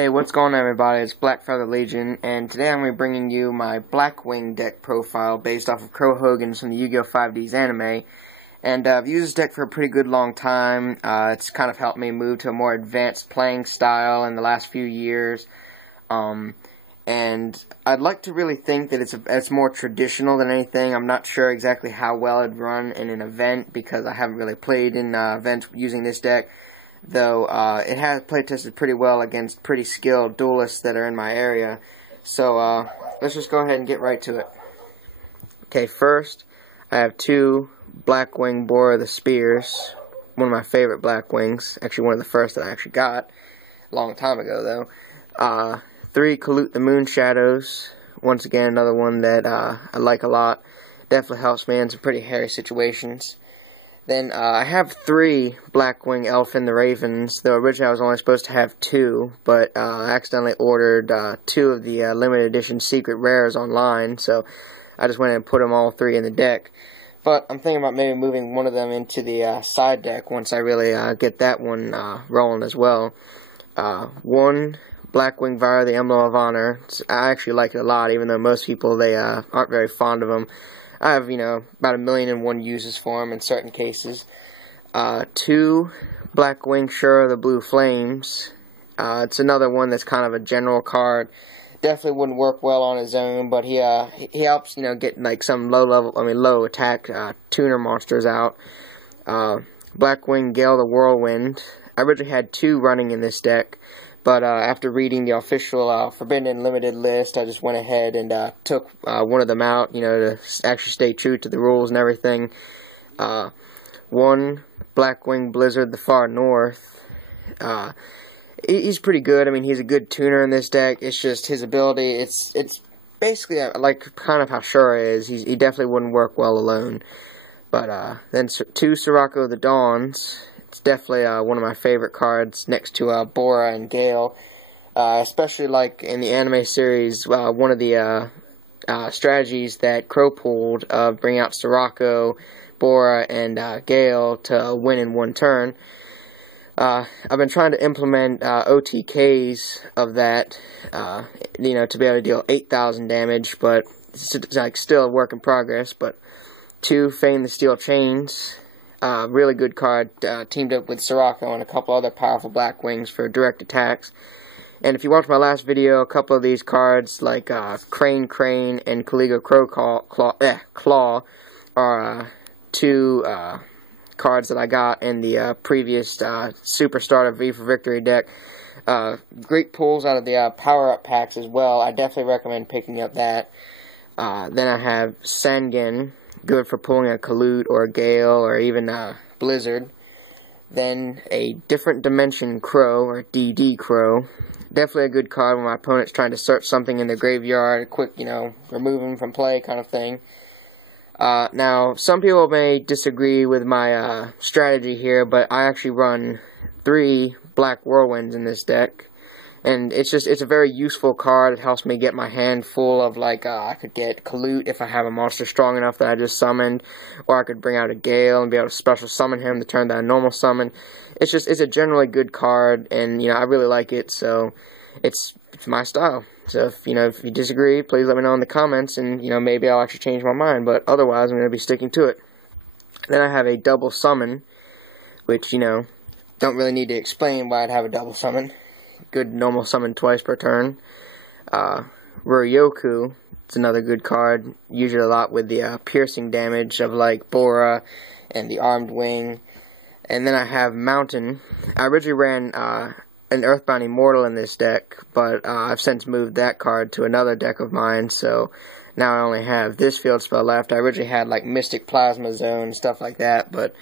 Hey, what's going on, everybody? It's Black Feather Legion, and today I'm going to be bringing you my Blackwing deck profile based off of Hogan's from the Yu-Gi-Oh! 5D's anime. And I've used this deck for a pretty good long time. It's kind of helped me move to a more advanced playing style in the last few years. And I'd like to really think that it's more traditional than anything. I'm not sure exactly how well it'd run in an event because I haven't really played in events using this deck. Though it has playtested pretty well against pretty skilled duelists that are in my area. So let's just go ahead and get right to it. Okay, first I have two Blackwing Bora the Spears, one of my favorite Blackwings, actually one of the first that I actually got, a long time ago though. Three Colute the Moon Shadows, once again another one that I like a lot, definitely helps me in some pretty hairy situations. Then I have three Blackwing Elf and the Ravens, though originally I was only supposed to have two, but I accidentally ordered two of the limited edition secret rares online, so I just went and put them all three in the deck. But I'm thinking about maybe moving one of them into the side deck once I really get that one rolling as well. One Blackwing Vira, the Emblem of Honor. I actually like it a lot, even though most people they aren't very fond of them. I have, about 1,000,001 uses for them in certain cases. Two Blackwing Shura the Blue Flames. It's another one that's kind of a general card. Definitely wouldn't work well on his own, but he helps, get like some low attack tuner monsters out. Blackwing Gale the Whirlwind. I originally had two running in this deck. But after reading the official Forbidden and Limited list, I just went ahead and took one of them out, to actually stay true to the rules and everything. One Blackwing Blizzard the Far North. He's pretty good. I mean, he's a good tuner in this deck. It's just his ability. It's basically like kind of how Shura is. He definitely wouldn't work well alone. But then two Sirocco the Dawns. It's definitely one of my favorite cards next to Bora and Gale. Especially like in the anime series, one of the strategies that Crow pulled of bringing out Sirocco, Bora, and Gale to win in one turn. I've been trying to implement OTKs of that, to be able to deal 8,000 damage, but it's like still a work in progress. But two Feign the Steel Chains. Really good card, teamed up with Sirocco and a couple other powerful Blackwings for direct attacks. And if you watched my last video, a couple of these cards, like Crane and Caligo Claw, are two cards that I got in the previous Super Starter V for Victory deck. Great pulls out of the power-up packs as well. I definitely recommend picking up that. Then I have Sangen. Good for pulling a Colute or a Gale or even a Blizzard. Then a Different Dimension Crow, or DD Crow. Definitely a good card when my opponent's trying to search something in the graveyard, a quick, remove them from play kind of thing. Now, some people may disagree with my strategy here, but I actually run three Black Whirlwinds in this deck. And it's a very useful card. It helps me get my hand full of, I could get Colute if I have a monster strong enough that I just summoned, or I could bring out a Gale and be able to special summon him to turn down a normal summon. It's a generally good card, and, I really like it, so it's my style. So, if you disagree, please let me know in the comments, and, maybe I'll actually change my mind, but otherwise I'm going to be sticking to it. Then I have a double summon, which, don't really need to explain why I'd have a double summon. Good normal summon twice per turn. Ruryoku, it's another good card. Usually a lot with the piercing damage of like Bora and the Armed Wing. And then I have Mountain. I originally ran an Earthbound Immortal in this deck, but I've since moved that card to another deck of mine, so now I only have this field spell left. I originally had like Mystic Plasma Zone and stuff like that, but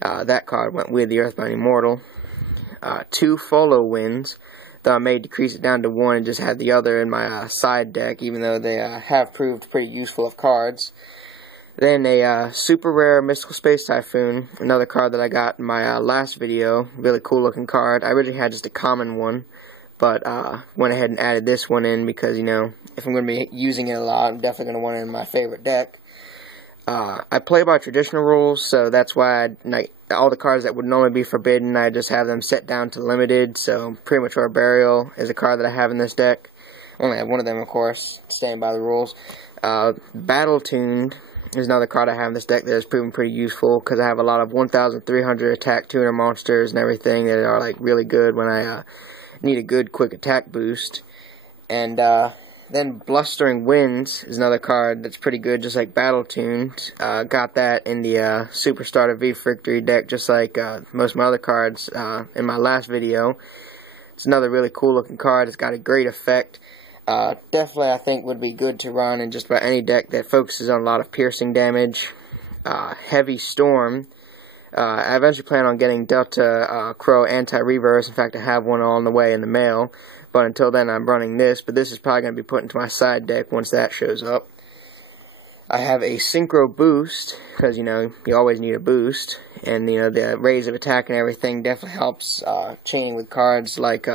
that card went with the Earthbound Immortal. Two Follow Winds, though I may decrease it down to one and just have the other in my side deck, even though they have proved pretty useful of cards. Then a super rare Mystical Space Typhoon, another card that I got in my last video. Really cool looking card. I originally had just a common one, but went ahead and added this one in because, if I'm going to be using it a lot, I'm definitely going to want it in my favorite deck. I play by traditional rules, so that's why all the cards that would normally be forbidden, I just have them set down to limited. So Premature Burial is a card that I have in this deck. I only have one of them, of course, staying by the rules. Battle Tuned is another card I have in this deck that has proven pretty useful, because I have a lot of 1,300 attack tuner monsters and everything that are like really good when I need a good quick attack boost. And then Blustering Winds is another card that's pretty good, just like Battle Tuned. Got that in the Super Starter V Victory deck, just like most of my other cards in my last video. It's another really cool looking card. It's got a great effect. Definitely I think would be good to run in just about any deck that focuses on a lot of piercing damage. Heavy Storm. I eventually plan on getting Delta Crow Anti-Reverse. In fact, I have one on the way in the mail. But until then, I'm running this. But this is probably going to be put into my side deck once that shows up. I have a Synchro Boost, because, you know, you always need a boost. And, you know, the raise of attack and everything definitely helps chaining with cards like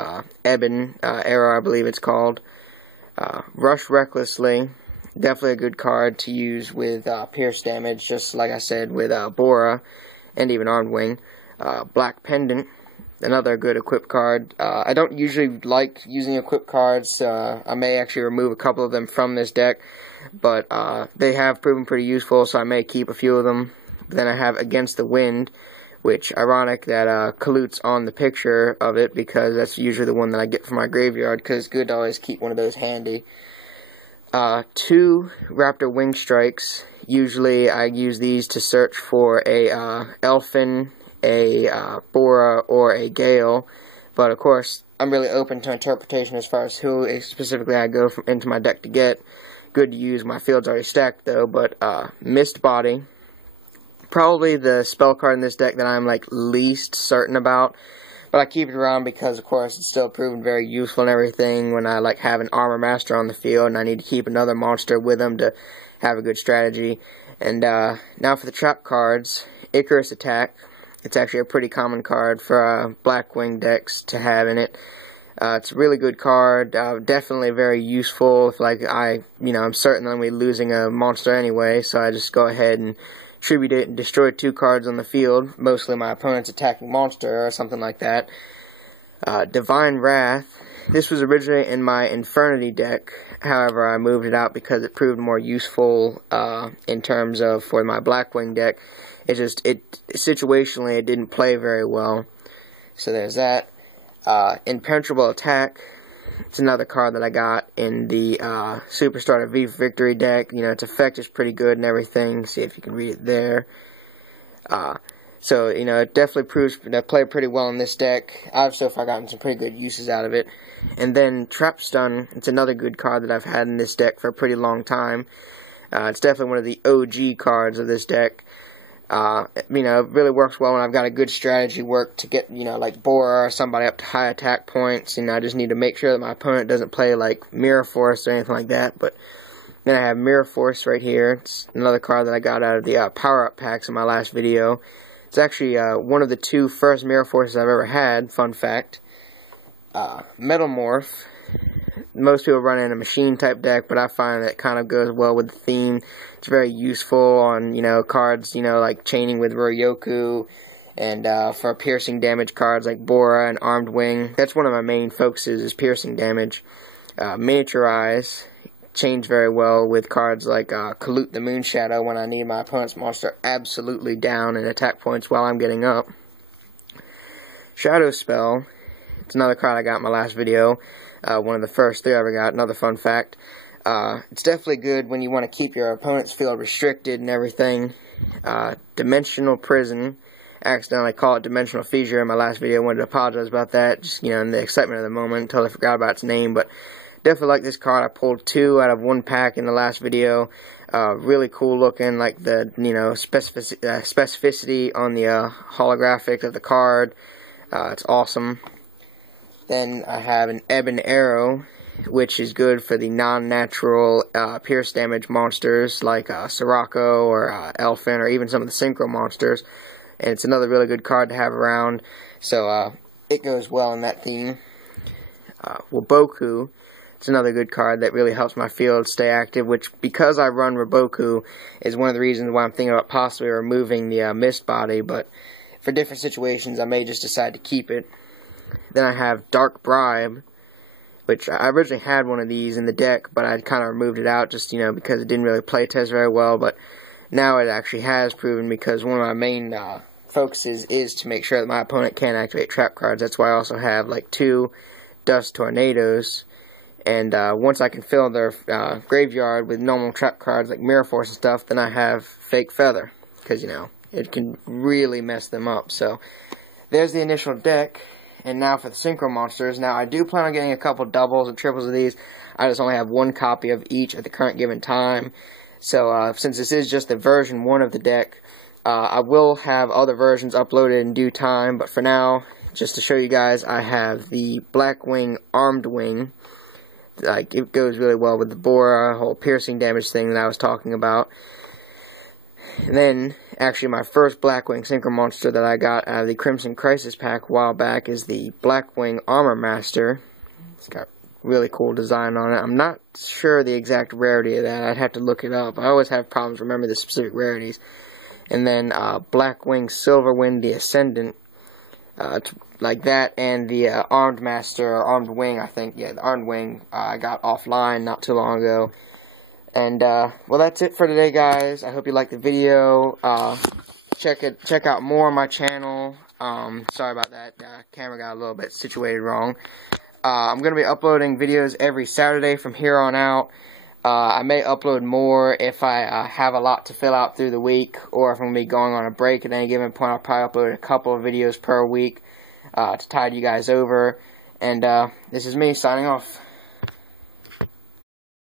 Ebon Arrow, I believe it's called. Rush Recklessly. Definitely a good card to use with pierce damage, just like I said with Bora and even Armed Wing. Black Pendant. Another good equip card. I don't usually like using equip cards. I may actually remove a couple of them from this deck, but they have proven pretty useful, so I may keep a few of them. Then I have Against the Wind, which, ironic that Kalut's on the picture of it, because that's usually the one that I get from my graveyard, because it's good to always keep one of those handy. 2 Raptor Wing Strikes. Usually I use these to search for a Elfin, a Bora, or a Gale, but of course I'm really open to interpretation as far as who specifically I go into my deck to get. Good to use. My field's already stacked though. But Mist Body, probably the spell card in this deck that I'm like least certain about, but I keep it around because of course it's still proven very useful and everything when I like have an Armor Master on the field and I need to keep another monster with them to have a good strategy. And now for the trap cards. Icarus Attack. It's actually a pretty common card for Blackwing decks to have in it. It's a really good card, definitely very useful if like I'm certain that I'm going to be losing a monster anyway, so I just go ahead and tribute it and destroy 2 cards on the field, mostly my opponent's attacking monster or something like that. Divine Wrath. This was originally in my Infernity deck, however I moved it out because it proved more useful in terms of for my Blackwing deck. Situationally it didn't play very well, so there's that. Impenetrable Attack. It's another card that I got in the Super Starter V Victory deck. You know, its effect is pretty good and everything. See if you can read it there. So, you know, it definitely proves to play pretty well in this deck. I've so far gotten some pretty good uses out of it. And then Trap Stun. It's another good card that I've had in this deck for a pretty long time. It's definitely one of the OG cards of this deck. You know, it really works well when I've got a good strategy work to get, you know, like Bora or somebody up to high attack points. You know, I just need to make sure that my opponent doesn't play like Mirror Force or anything like that. But then I have Mirror Force right here. It's another card that I got out of the power-up packs in my last video. It's actually one of the 2 first Mirror Forces I've ever had, fun fact. Metamorph. Most people run in a machine type deck, but I find that it kind of goes well with the theme. It's very useful on, you know, cards, you know, like chaining with Ryoku, and for piercing damage cards like Bora and Armed Wing. That's one of my main focuses, is piercing damage. Miniaturize. Change very well with cards like Kalut the Moonshadow when I need my opponent's monster absolutely down and attack points while I'm getting up. Shadow Spell. It's another card I got in my last video. One of the first 3 I ever got. Another fun fact. It's definitely good when you want to keep your opponent's field restricted and everything. Dimensional Prison. I accidentally called it Dimensional Fissure in my last video. I wanted to apologize about that. Just, you know, in the excitement of the moment. Totally forgot about its name. But definitely like this card. I pulled 2 out of 1 pack in the last video. Really cool looking. Like the, you know, specificity on the holographic of the card. It's awesome. Then I have an Ebon Arrow, which is good for the non-natural pierce damage monsters like Sirocco or Elfin or even some of the Synchro monsters. And it's another really good card to have around, so it goes well in that theme. Waboku. It's another good card that really helps my field stay active, which, because I run Raboku, is one of the reasons why I'm thinking about possibly removing the Mist Body, but for different situations I may just decide to keep it. Then I have Dark Bribe, which I originally had one of these in the deck, but I kind of removed it out just, because it didn't really play test very well, but now it actually has proven, because one of my main focuses is to make sure that my opponent can't activate trap cards. That's why I also have like 2 Dust Tornadoes. And once I can fill their graveyard with normal trap cards like Mirror Force and stuff, then I have Fake Feather. Because, it can really mess them up. So, there's the initial deck. And now for the Synchro Monsters. Now, I do plan on getting a couple doubles and triples of these. I just only have 1 copy of each at the current given time. So, since this is just the version 1 of the deck, I will have other versions uploaded in due time. But for now, just to show you guys, I have the Blackwing Armed Wing. Like, it goes really well with the Bora whole piercing damage thing that I was talking about. And then, actually, my first Blackwing Synchro Monster that I got out of the Crimson Crisis pack a while back is the Blackwing Armor Master. It's got really cool design on it. I'm not sure the exact rarity of that. I'd have to look it up. I always have problems remembering the specific rarities. And then, Blackwing Silverwind the Ascendant. Like that, and the Armed Master, or Armed Wing, I think. Yeah, the Armed Wing I got offline not too long ago. And, well, that's it for today, guys. I hope you liked the video. Check out more on my channel. Sorry about that. Camera got a little bit situated wrong. I'm going to be uploading videos every Saturday from here on out. I may upload more if I have a lot to fill out through the week, or if I'm going to be going on a break at any given point. I'll probably upload a couple of videos per week to tide you guys over. And this is me signing off.